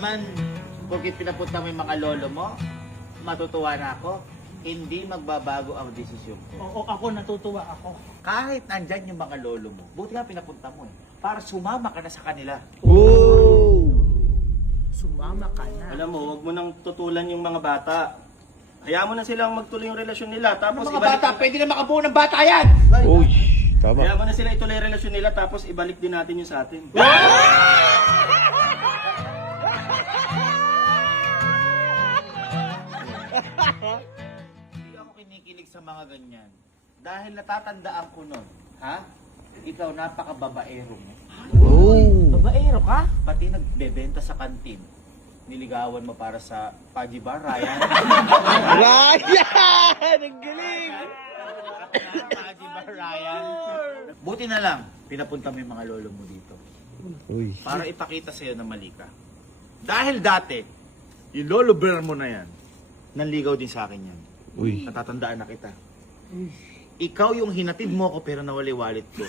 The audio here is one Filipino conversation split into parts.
naman, kung pinapunta mo yung mga lolo mo, matutuwa na ako. Hindi magbabago ang desisyon ko. Oo, ako natutuwa ako. Kahit nandyan yung mga lolo mo, buti nga pinapunta mo eh. Para sumama ka na sa kanila. Oh! Sumama ka na. Alam mo, huwag mo nang tutulan yung mga bata. Hayaan mo na silang magtuloy yung relasyon nila. Tapos Mga bata, pwede na makabuo ng bata yan! Uy! Tama. Hayaan mo na sila ituloy yung relasyon nila tapos ibalik din natin yung sa atin. Hindi ako kinikilig sa mga ganyan. Dahil natatandaan ko nun, ha? Ikaw napaka-babaero mo. Oh! Babaero ka? Pati nagbebenta sa kantin. Niligawan mo para sa Paji Bar, Ryan. Ryan! Ang galing! Paji Bar, Ryan. Buti na lang, pinapunta mo yung mga lolo mo dito. Uy. Para ipakita sa'yo na mali ka. Dahil dati, yung lolo bear mo na yan, nanligaw din sa akin yan. Uy. Natatandaan na kita. Ikaw yung hinatid mo ako pero nawala yung wallet ko.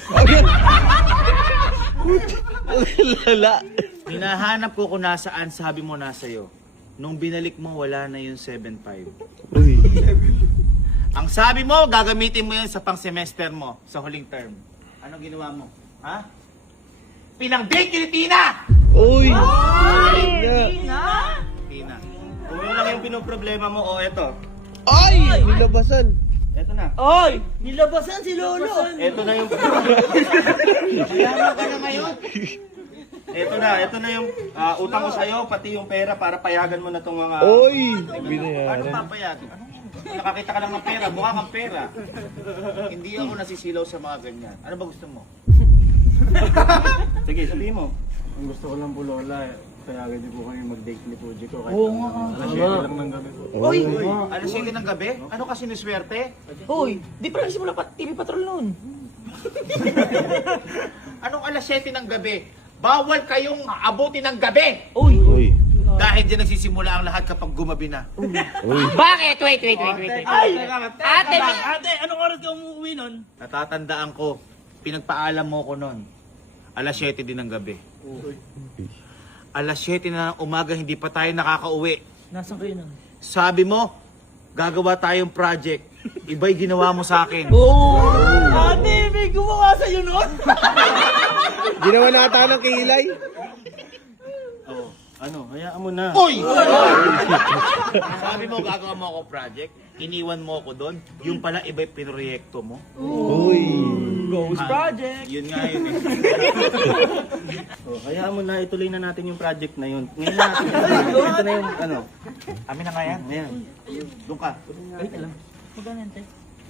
Lala. Hinahanap ko kung nasaan, sabi mo nasa'yo. Nung binalik mo, wala na yung 7.5. Uy. Ang sabi mo, gagamitin mo yan sa pang-semester mo, sa huling term. Anong ginawa mo? Ha? Pinang-date ni Tina! Uy! Tina. Kung yun lang yung pinoproblema mo, o eto. Ay! Nilabasan. Eto na. Oy! Nilabasan si Lolo! Eto na yung... Mayaman ka na ngayon. Ito na yung utang ko sa'yo, pati yung pera para payagan mo na tong mga... Uy! Ano Binayaran. papayagan? Nakakita ka lang ng pera, mukha kang pera. Hindi ako nasisilaw sa mga ganyan. Ano ba gusto mo? Sige, sabihin mo. Ang gusto ko lang po, Lola, payagan niyo po kami mag-date ni Fuji ko kahit Oo nga. alas 7 lang ng gabi po. Uy! Alas 7 ng gabi? Ano kasi niswerte? Hoy, di pa rin simula pa TV Patrol noon. Anong alas 7 ng gabi? Bawal kayong abutin ng gabi! Uy! Uy! Dahil dyan nagsisimula ang lahat kapag gumabi na. Uy! Bakit? Wait. Ay! Ate, anong oras ka umuwi nun? Natatandaan ko, pinagpaalam mo ko noon. Alas 7 din ng gabi. Alas 7 na ng umaga, hindi pa tayo nakakauwi. Nasaan kayo nun? Sabi mo, gagawa tayong project. Iba'y ginawa mo sa akin. Oh! Ate, may gumawa sa'yo nun? Ginawa na ata ng kilay. Oh, ano, hayaan mo na. Uy! Sabi mo, gagawa mo ako project. Iniwan mo ako doon. Yung pala, iba'y pinroyekto mo. Uy! Ghost Ah, Project! Yun nga yun eh. Oh, hayaan mo na, ituloy na natin yung project na yun. Ngayon na, ito na yung ano. Amin na nga yan. Ayan. Doon ka. Wait lang. Magkano ante?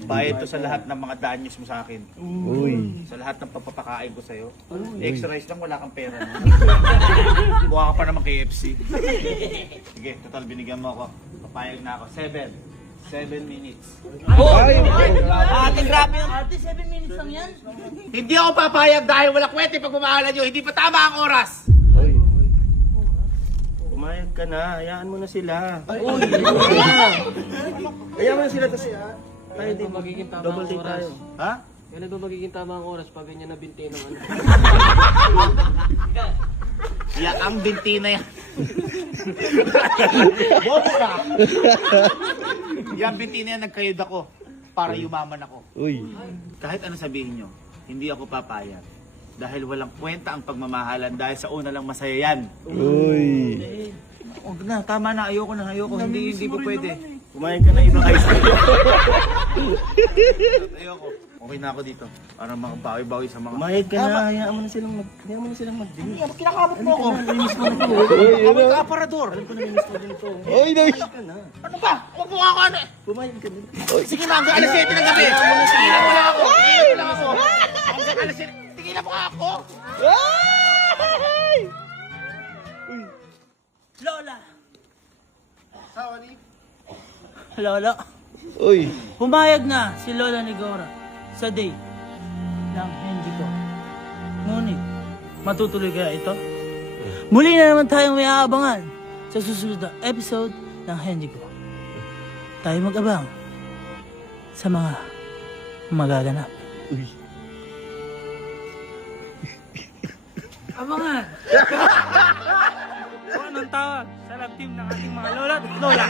Bayad to sa lahat ng mga danyos mo sa akin. Uy! Sa lahat ng papapakain ko sa'yo. Extra rice lang, wala kang pera. Buha ka pa naman KFC. Sige, total binigyan mo ako. Papayag na ako. 7 minutes. Ay! Ate, grabe yung... Ate, 7 minutes lang yan? Hindi ako papayag dahil wala kwenta yung pagmamahalan nyo. Hindi pa tama ang oras. Uy! Pumayag ka na, hayaan mo na sila. Uy! Hayaan mo na sila, tapos tayo din. Magiging tama Double ang date oras. tayo. Ha? Kailan ba magiging tama ang oras pag ganyan na binti ng ano? Ya, ang binti na yan. Bobo ka. Yan binti na yan, nagkayod ako. Para yumaman ako. Uy! Kahit ano sabihin nyo, hindi ako papayag. Dahil walang kwenta ang pagmamahalan dahil sa una lang masaya yan. Uy! Huwag na, tama na, ayoko na, ayoko. Hindi po pwede. Pumayag ka na ibang ayos. Ayoko. Okay na ako dito. Para makabawi-bawi sa mga... Pumayag ka na, hayaan mo na silang mag-date. Kinakamot mo ako. Uy! Ako yung aparador. Uy! Uy! Ano ba? Huwag mo ako ano. Pumayag ka na. Sige na, hanggang alas 7 ng gabi. Tigilan mo lang ako. Tigilan mo lang ako. Hanggang alas 7. Tigilan mo nga ako. Ay! Lola! Sorry. Lola, Uy! pumayag na si Lola Nigora sa day ng hindi ko. Ngunit, matutuloy kaya ito? Muli na naman tayong may aabangan sa susunod na episode ng Hendigo. Tayo mag-abang sa mga magaganap. Uy! Abangan! Ano? bagong tawag sa love team ng ating mga lola at lola.